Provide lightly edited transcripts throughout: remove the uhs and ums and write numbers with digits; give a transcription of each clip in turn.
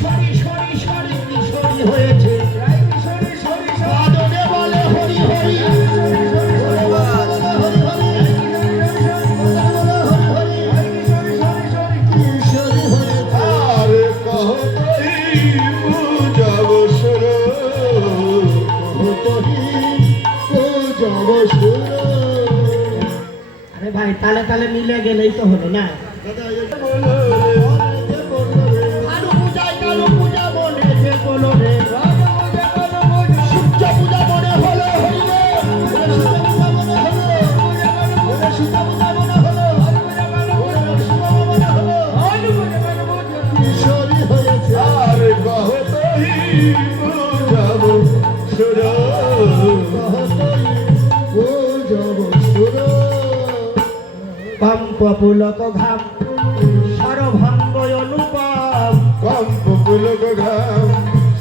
কিশোরী sorry sorry কিশোরী হয়েছে বাদনে বলে হরি হরি আরে ভাই তালে তালে মিলে গেলেই তো হলো না ভালো পূজায় কালো পূজা মনে যে বলো রে সূর্য পূজা মনে হলো হরি রে সূর্য পূজা মনে হলো কিশোরী হয়েছে আর কহতই পূজাব সুর কম্প পুলক ঘাম সরভঙ্গ অনুপম কম্প পুলক ঘাম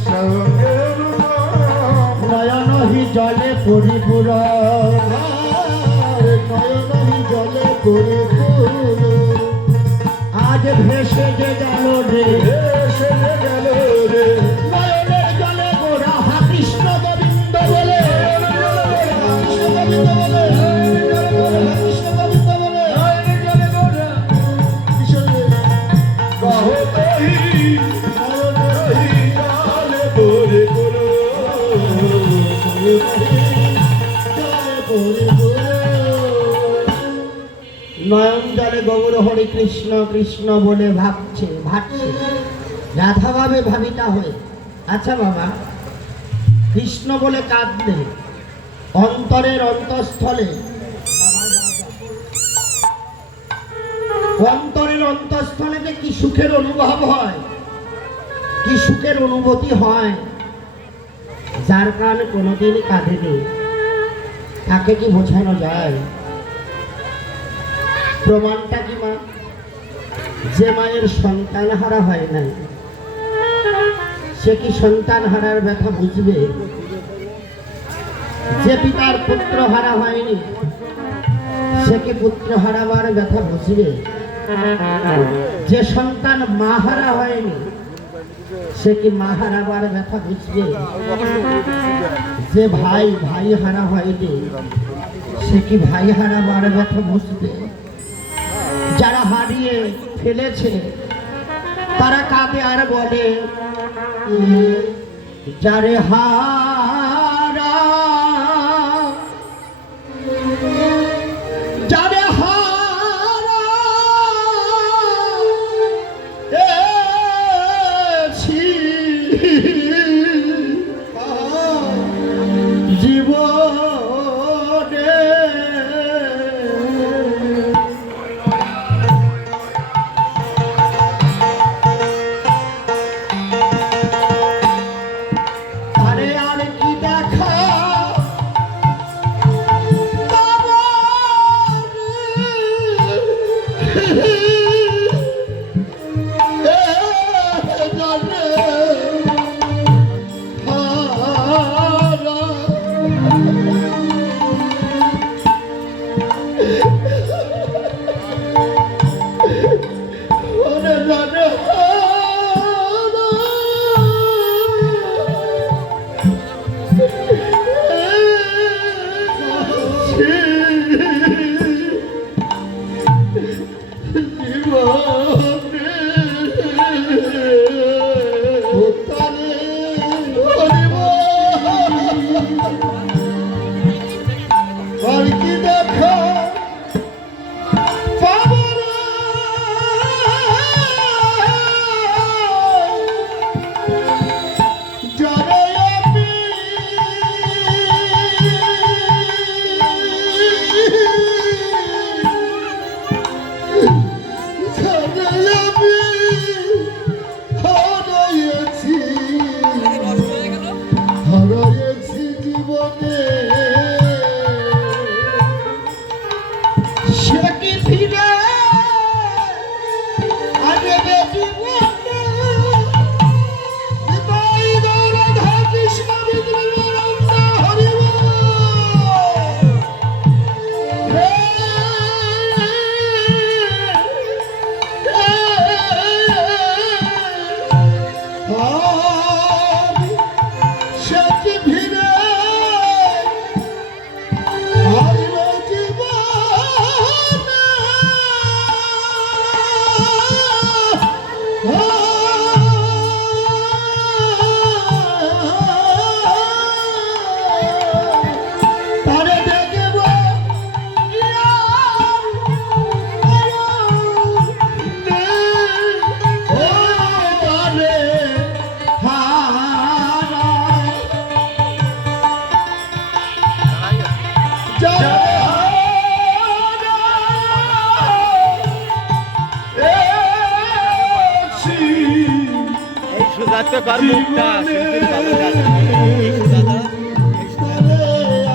সরভঙ্গ অনুপম নয়ন হি জলে পরিপূর নয়ন হি জলে পরিপূর আজ ভেসে যে গেল রে ভেসে যে গেল রে নয়নের জলে গোরা হা কৃষ্ণ গোবিন্দ বলে কৃষ্ণ গোবিন্দ বলে কৃষ্ণ গোবিন্দ বলে নয়ন জলে গৌর হরে কৃষ্ণ কৃষ্ণ বলে ভাবছে রাধা ভাবে ভাবিতা হয়ে আচ্ছা বাবা কৃষ্ণ বলে কাঁদলে অন্তরের অন্তঃস্থলে যে কি সুখের অনুভব হয় কি সুখের অনুভূতি হয় যার কারণে কোনোদিন কাঁদেনি তাকে কি বোঝানো যায় প্রমাণটা কি মা যে মায়ের সন্তান হারা হয় না সে কি সন্তান হারার ব্যথা বুঝবে যে পিতার পুত্র হারা হয়নি সে কি পুত্র হারাবার ব্যথা বুঝবে যে সন্তান মা হারা হয়নি সে কি মা হারাবার ব্যথা বুঝবে যে ভাই হারা হয়নি সে কি ভাই হারাবার ব্যথা বুঝবে যারা হারিয়ে ফেলেছে তারা কাঁদে আর বলে যারে হারা যারে হারা জীবনে সে কি ভিড়ে হারিল জীবনে তারে দেখব এই সুজাতে কর মুখটা শিল্পীর ভালো লাগে এই সুজাতা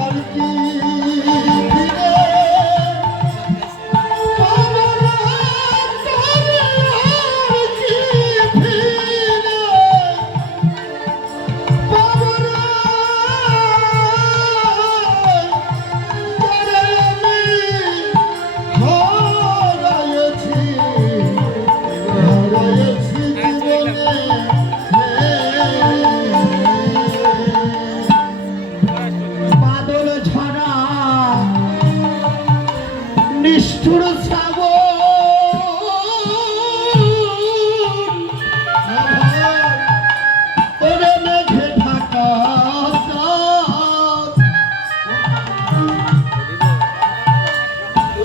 আর কি দিলে বাদল ঝরা নিষ্ঠুর শ্রাবণ ওরে মেঘে ঢাকা চাঁদ,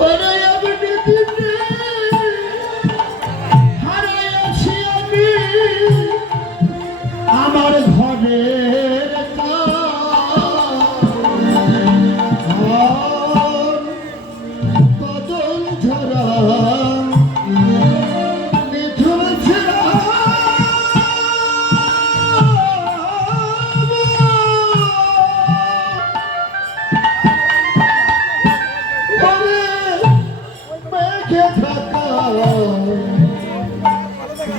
ওরে আমি দিনে হারাইছি আমি আমার ঘরের বাদল ঝরা নিথুর ছেড়া মেঘে ঢাকা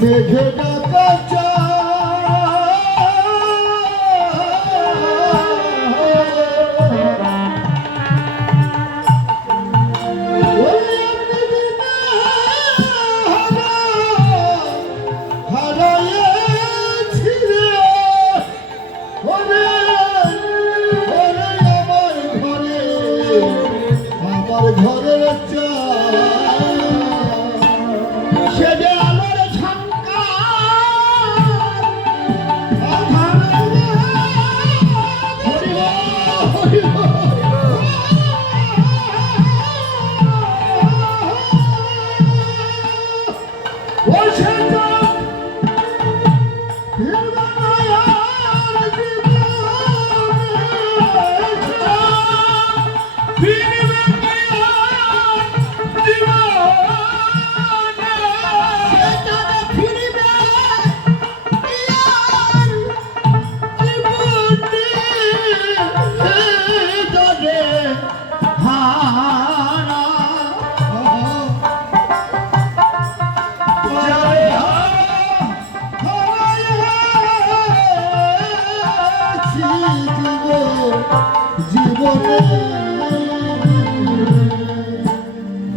মেঘে ঢাকা আমার ঘরের সে যে আলোর ঝঙ্কার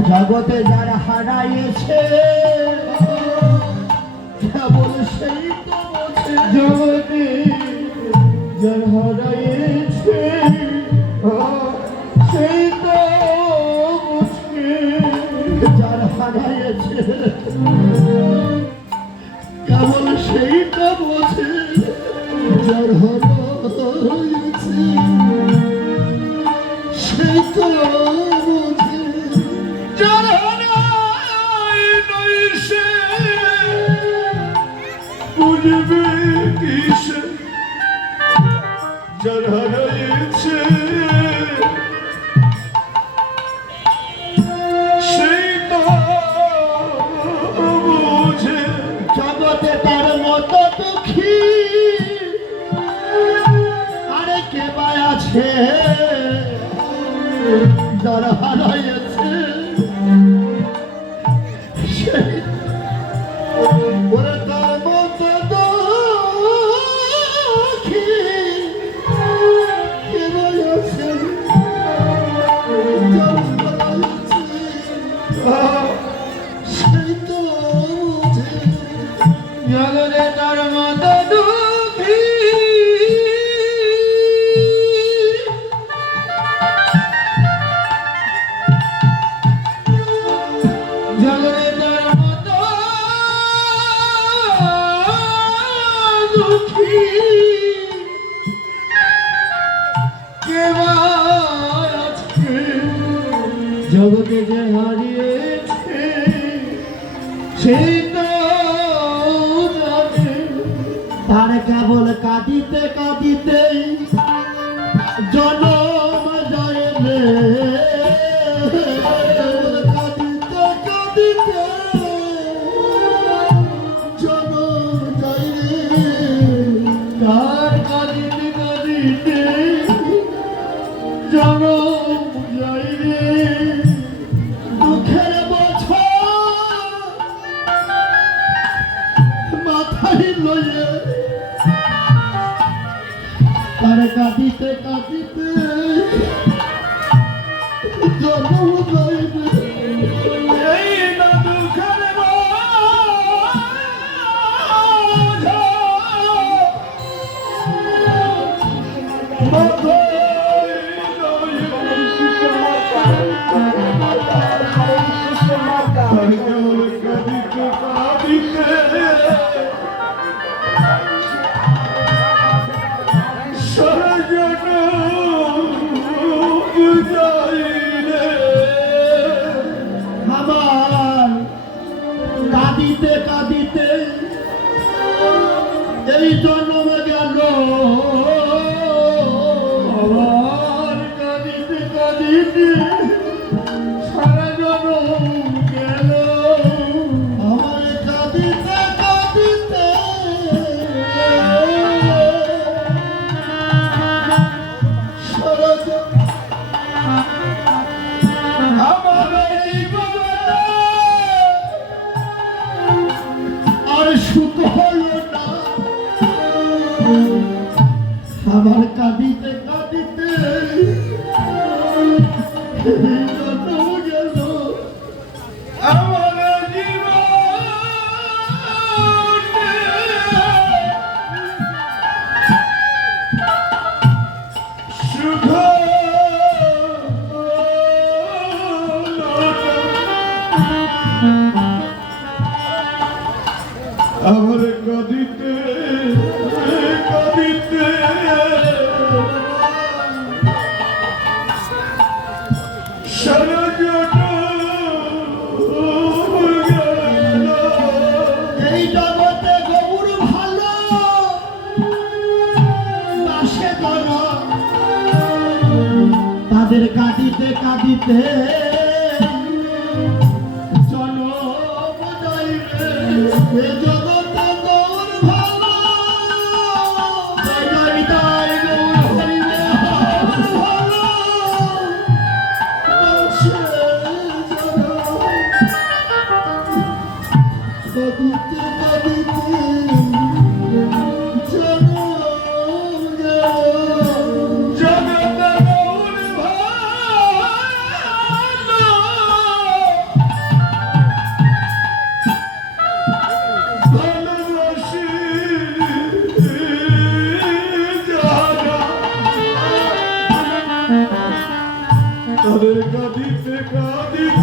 জগতে যারা হারাইছে কেবল সেই তো বোঝে, জগতে যার হারাইছে সেই তো বুঝে, যারা হারাইছে কেবল সেই তো বোঝে, যার হারাইছে সেই তো বুঝে, যার হারাই নাই সে বুঝবে কিসে, যার হারাইছে সেই তো বুঝে, জগতে তার মতো দুঃখী আরে কে বা আছে, যারা হারাইছে সেই ওরে তার মতো দুঃখী কে বলেছে, যার হারাইছে সেই তো বুঝে, জগতে তার মতো কে বা আজকে জগতে যে হারিয়েছে সেই তো জানে। তার কেবল কাঁদিতে কাঁদিতে জনম যায় রে। কাঁদিতে কাঁদিতে জনম যায় রে। তার কাঁদিতে কাঁদিতে জনম যায় রে। দুঃখের বছর মাথায় লয়ে তার কাঁদিতে কাঁদিতে জনম যায় রে। এই না দুঃখের আমার কাঁদিতে কাঁদিতে এই জন্ম গেল। আমার কাঁদিতে কাঁদিতে সারা জনম গেল। আমার কাঁদিতে কাঁদিতে সারা জনম আমার এই জীবনে আর সুখ হলো না। আমার কাঁদিতে কাঁদিতে এই জন্ম গেল। আমার জীবনে সুখ আমার কাঁদিতে কাঁদিতে সারা জনম গেল। এই জগতে গৌর ভালো বাসে যারা তাদের কাঁদিতে কাঁদিতে জনম যায় রে। এ জগতে গৌর ভালো জয় জয় নিতাই গৌর হরি ভালো বাসে যারা কাঁদিতে কাঁদিতে জনম গেল। জগতে গৌর ভালো ভালোবাসি যারা তাদের কাঁদিতে কাঁদিতে